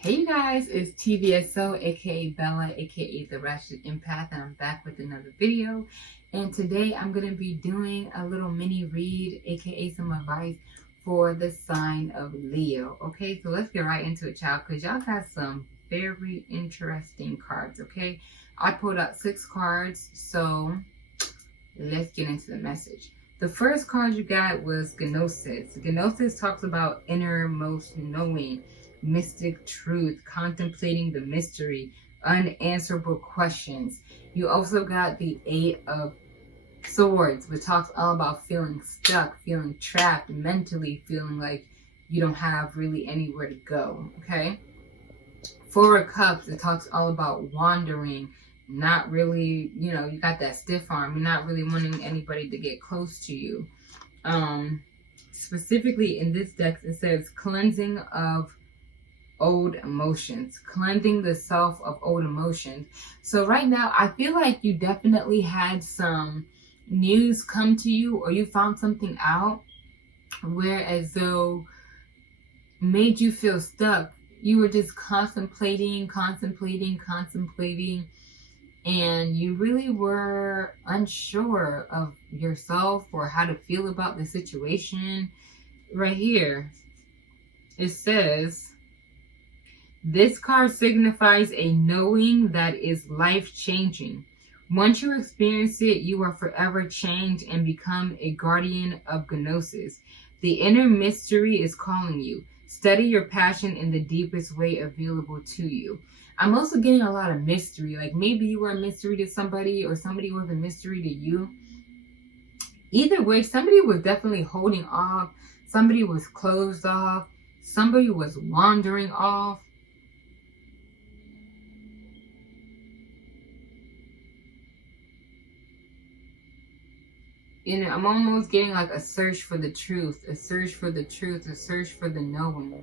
Hey you guys, it's TVSO, aka Bella, aka the Ratchet Empath, and I'm back with another video. And today I'm going to be doing a little mini read, aka some advice for the sign of Leo. Okay, so let's get right into it, child, because y'all got some very interesting cards, okay? I pulled out 6 cards, so let's get into the message. The first card you got was Gnosis. Gnosis talks about innermost knowing, mystic truth, contemplating the mystery, unanswerable questions. You also got the 8 of Swords, which talks all about feeling stuck, feeling trapped mentally, feeling like you don't have really anywhere to go, okay? 4 of Cups, it talks all about wandering, not really, you got that stiff arm. You're not really wanting anybody to get close to you. Specifically in this deck, it says cleansing of old emotions, cleansing the self of old emotions. So right now, I feel like you definitely had some news come to you, or you found something out where as though made you feel stuck. You were just contemplating, and you really were unsure of yourself or how to feel about the situation. Right here, it says, this card signifies a knowing that is life-changing. Once you experience it, you are forever changed and become a guardian of Gnosis. The inner mystery is calling you. Study your passion in the deepest way available to you. I'm also getting a lot of mystery. Like maybe you were a mystery to somebody, or somebody was a mystery to you. Either way, somebody was definitely holding off. Somebody was closed off. Somebody was wandering off. I'm almost getting like a search for the truth, a search for the truth, a search for the knowing.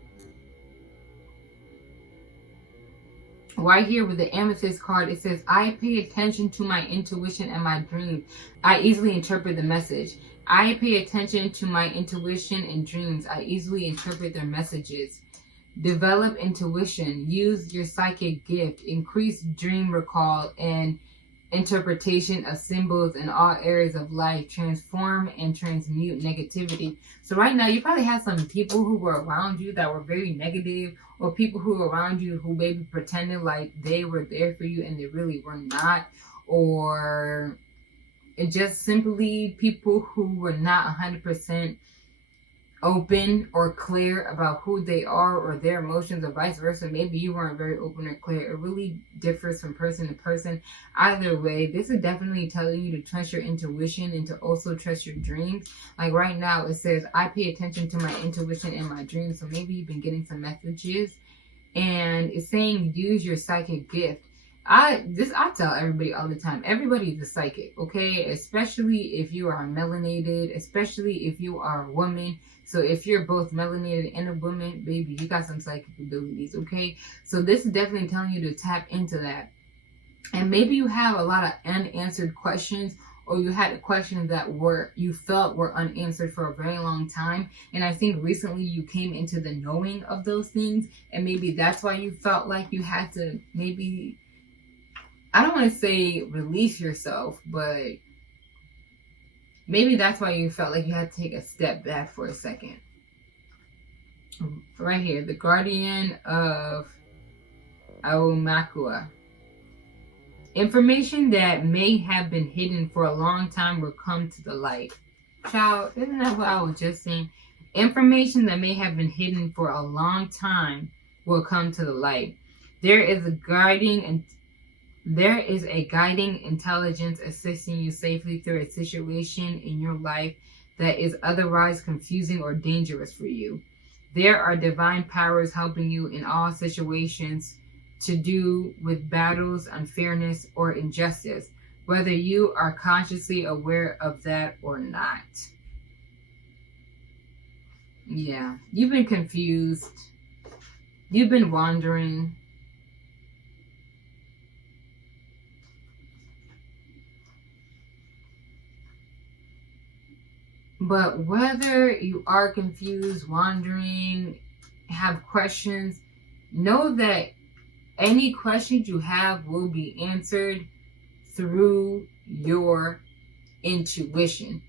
Right here with the Amethyst card, it says, I pay attention to my intuition and my dreams. I easily interpret the message. I pay attention to my intuition and dreams. I easily interpret their messages. Develop intuition. Use your psychic gift. Increase dream recall and interpretation of symbols in all areas of life. Transform and transmute negativity. So right now, you probably have some people who were around you that were very negative, or people who were around you who maybe pretended like they were there for you and they really were not, or it just simply people who were not 100% open or clear about who they are or their emotions, or vice versa. Maybe you weren't very open or clear. It really differs from person to person. Either way, this is definitely telling you to trust your intuition and to also trust your dreams. Like right now, it says, I pay attention to my intuition and my dreams. So maybe you've been getting some messages, and it's saying use your psychic gift. I tell everybody all the time, everybody's a psychic, okay? Especially if you are melanated, especially if you are a woman. So if you're both melanated and a woman, baby, you got some psychic abilities, okay? So this is definitely telling you to tap into that. And maybe you have a lot of unanswered questions, or you had questions that you felt were unanswered for a very long time. And I think recently you came into the knowing of those things, and maybe that's why you felt like you had to maybe, I don't want to say release yourself, but maybe that's why you felt like you had to take a step back for a second. Right here, the Guardian of Aumakua. Information that may have been hidden for a long time will come to the light. Child, isn't that what I was just saying? Information that may have been hidden for a long time will come to the light. There is a guiding intelligence assisting you safely through a situation in your life that is otherwise confusing or dangerous for you. There are divine powers helping you in all situations to do with battles, unfairness, or injustice, whether you are consciously aware of that or not. Yeah, you've been confused. You've been wandering. But whether you are confused, wandering, have questions, know that any questions you have will be answered through your intuition,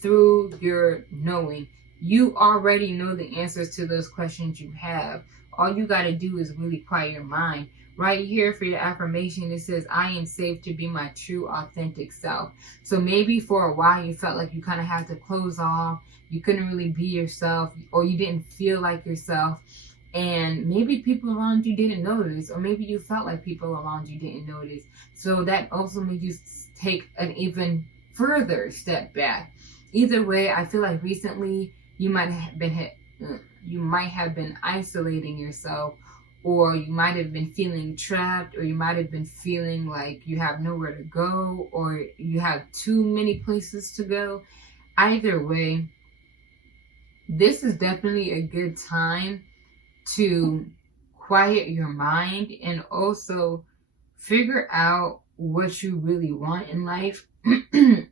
through your knowing. You already know the answers to those questions you have. All you got to do is really quiet your mind. Right here for your affirmation, it says, I am safe to be my true, authentic self. So maybe for a while you felt like you kind of had to close off. You couldn't really be yourself, or you didn't feel like yourself. And maybe people around you didn't notice, or maybe you felt like people around you didn't notice. So that also made you take an even further step back. Either way, I feel like recently you might have been isolating yourself, or you might have been feeling trapped, or you might have been feeling like you have nowhere to go, or you have too many places to go. Either way, this is definitely a good time to quiet your mind and also figure out what you really want in life.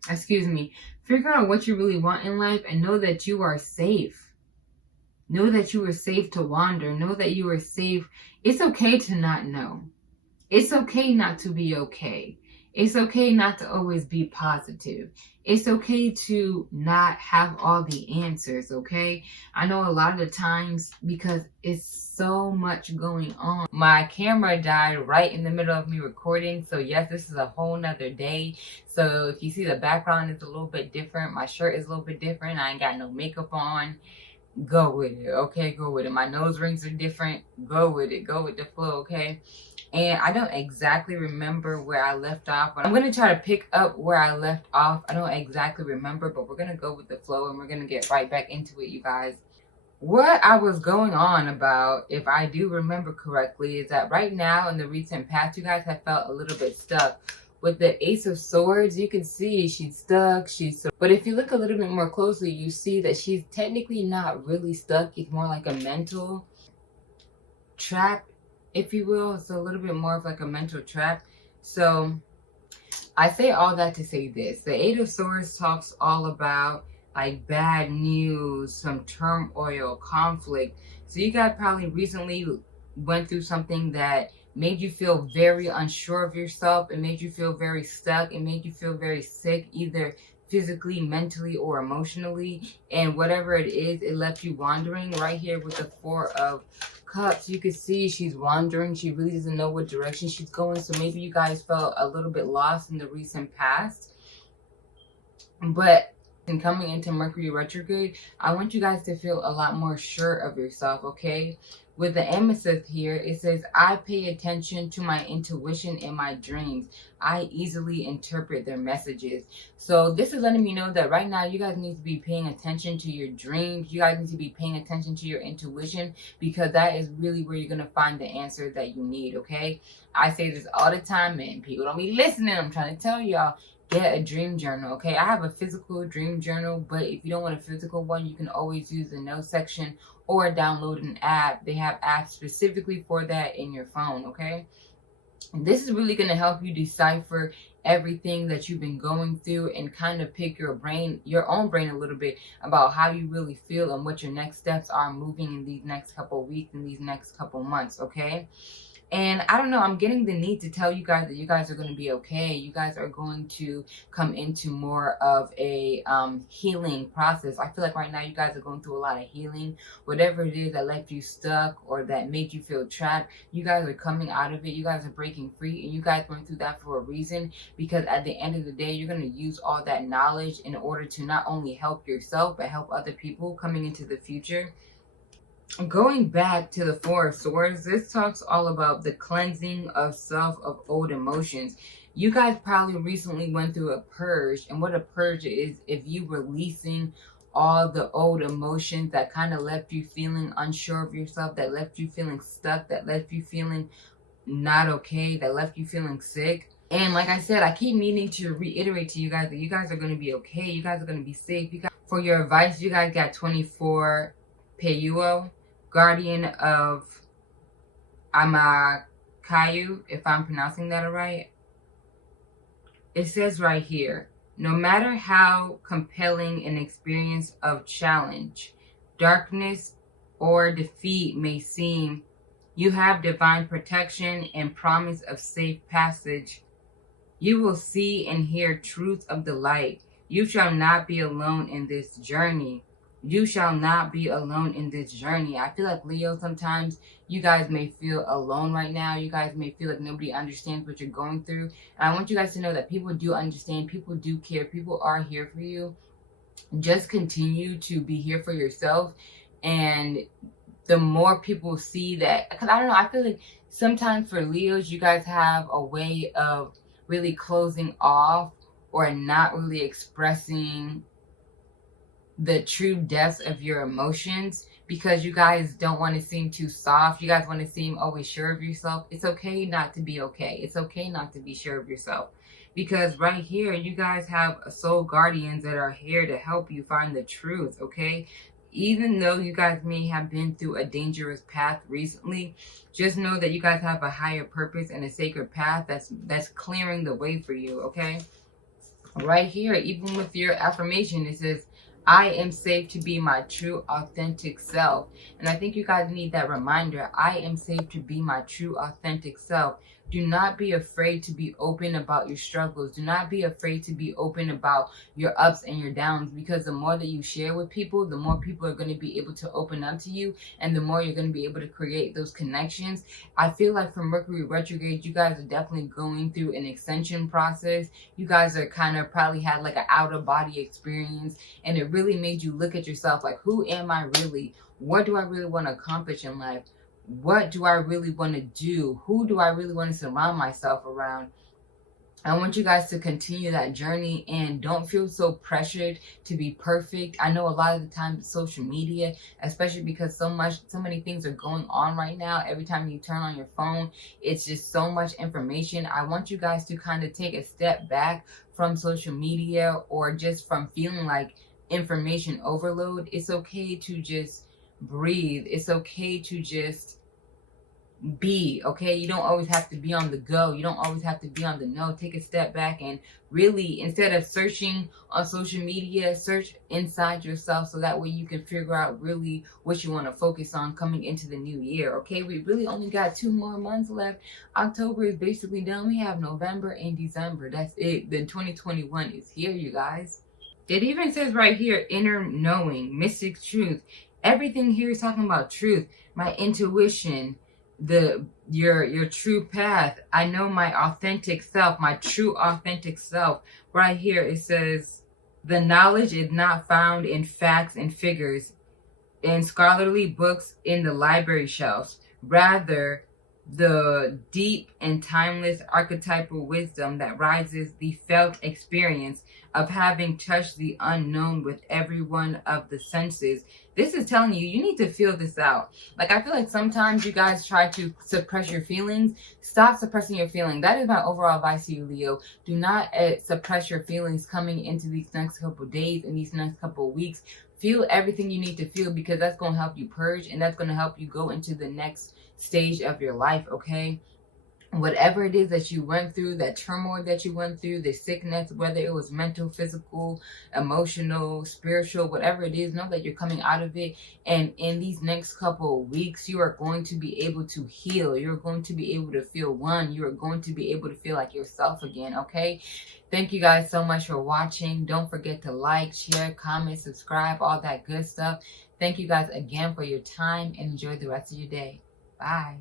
Excuse me. Figure out what you really want in life and know that you are safe. Know that you are safe to wander. Know that you are safe. It's okay to not know. It's okay not to be okay. It's okay not to always be positive. It's okay to not have all the answers, okay? I know a lot of the times, because it's so much going on, my camera died right in the middle of me recording. So yes, this is a whole nother day. So if you see the background is a little bit different, my shirt is a little bit different, I ain't got no makeup on, go with it, okay? Go with it. My nose rings are different, go with it. Go with the flow, okay? And I don't exactly remember where I left off, but I'm going to try to pick up where I left off. I don't exactly remember, but we're going to go with the flow and we're going to get right back into it, you guys. What I was going on about, if I do remember correctly, is that right now in the recent past, you guys have felt a little bit stuck. With the Ace of Swords, you can see she's stuck. But if you look a little bit more closely, you see that she's technically not really stuck. It's more like a mental trap, if you will. It's a little bit more of like a mental trap. So I say all that to say this. The Eight of Swords talks all about like bad news, some turmoil, conflict. So you guys probably recently went through something that made you feel very unsure of yourself. It made you feel very stuck. It made you feel very sick, either physically, mentally, or emotionally. And whatever it is, it left you wandering. Right here with the Four of Cups, you can see she's wandering. She really doesn't know what direction she's going. So maybe you guys felt a little bit lost in the recent past. But in coming into Mercury Retrograde, I want you guys to feel a lot more sure of yourself, okay? With the amethyst here, it says, I pay attention to my intuition and my dreams. I easily interpret their messages. So this is letting me know that right now you guys need to be paying attention to your dreams. You guys need to be paying attention to your intuition, because that is really where you're going to find the answer that you need, okay? I say this all the time, and people don't be listening. I'm trying to tell y'all. Get a dream journal, okay? I have a physical dream journal, but if you don't want a physical one, you can always use the notes section or download an app. They have apps specifically for that in your phone, okay? This is really going to help you decipher everything that you've been going through and kind of pick your own brain a little bit about how you really feel and what your next steps are moving in these next couple of weeks and these next couple months, okay? And I don't know, I'm getting the need to tell you guys that you guys are going to be okay. You guys are going to come into more of a healing process. I feel like right now you guys are going through a lot of healing. Whatever it is that left you stuck or that made you feel trapped, you guys are coming out of it. You guys are breaking free, and you guys went through that for a reason, because at the end of the day, you're going to use all that knowledge in order to not only help yourself, but help other people coming into the future. Going back to the Four of Swords, this talks all about the cleansing of self of old emotions. You guys probably recently went through a purge, and what a purge is you releasing all the old emotions that kind of left you feeling unsure of yourself, that left you feeling stuck, that left you feeling not okay, that left you feeling sick. And like I said, I keep needing to reiterate to you guys that you guys are going to be okay. You guys are going to be safe. You guys, for your advice, you guys got 24 Peyuo, Guardian of Amakayu, if I'm pronouncing that right. It says right here, no matter how compelling an experience of challenge, darkness, or defeat may seem, You have divine protection and promise of safe passage. You will see and hear truth of the light. You shall not be alone in this journey. You shall not be alone in this journey. I feel like, Leo, sometimes you guys may feel alone right now. You guys may feel like nobody understands what you're going through. And I want you guys to know that people do understand. People do care. People are here for you. Just continue to be here for yourself. And the more people see that, because I don't know, I feel like sometimes for Leos, you guys have a way of really closing off or not really expressing the true depths of your emotions because you guys don't want to seem too soft. You guys want to seem always sure of yourself. It's okay not to be okay. It's okay not to be sure of yourself. Because right here, you guys have soul guardians that are here to help you find the truth, okay? Even though you guys may have been through a dangerous path recently, just know that you guys have a higher purpose and a sacred path that's clearing the way for you, okay? Right here, even with your affirmation, it says, I am safe to be my true, authentic self. And I think you guys need that reminder. I am safe to be my true, authentic self. Do not be afraid to be open about your struggles. Do not be afraid to be open about your ups and your downs, because the more that you share with people, the more people are going to be able to open up to you, and the more you're going to be able to create those connections. I feel like for Mercury retrograde, you guys are definitely going through an ascension process. You guys are kind of probably had like an out of body experience, and it really made you look at yourself like, who am I really? What do I really want to accomplish in life? What do I really want to do? Who do I really want to surround myself around? I want you guys to continue that journey and don't feel so pressured to be perfect. I know a lot of the time social media, especially because so many things are going on right now. Every time you turn on your phone, it's just so much information. I want you guys to kind of take a step back from social media or just from feeling like information overload. It's okay to just breathe. It's okay to just be, okay? You don't always have to be on the go. You don't always have to be on the no. Take a step back and really, instead of searching on social media, search inside yourself so that way you can figure out really what you want to focus on coming into the new year, okay? We really only got 2 more months left. October is basically done. We have November and December. That's it. Then 2021 is here, you guys. It even says right here, inner knowing, mystic truth. Everything here is talking about truth. My intuition, your true path. I know my authentic self, my true authentic self. Right here it says, the knowledge is not found in facts and figures, in scholarly books in the library shelves. Rather, the deep and timeless archetypal wisdom that rises the felt experience of having touched the unknown with every one of the senses. This is telling you, you need to feel this out. Like, I feel like sometimes you guys try to suppress your feelings. Stop suppressing your feelings. That is my overall advice to you, Leo. Do not suppress your feelings coming into these next couple days and these next couple weeks. Feel everything you need to feel, because that's going to help you purge, and that's going to help you go into the next stage of your life, okay? Whatever it is that you went through, that turmoil that you went through, the sickness, whether it was mental, physical, emotional, spiritual, whatever it is, know that you're coming out of it. And in these next couple of weeks, you are going to be able to heal. You're going to be able to feel one. You are going to be able to feel like yourself again, okay? Thank you guys so much for watching. Don't forget to like, share, comment, subscribe, all that good stuff. Thank you guys again for your time, and enjoy the rest of your day. Bye.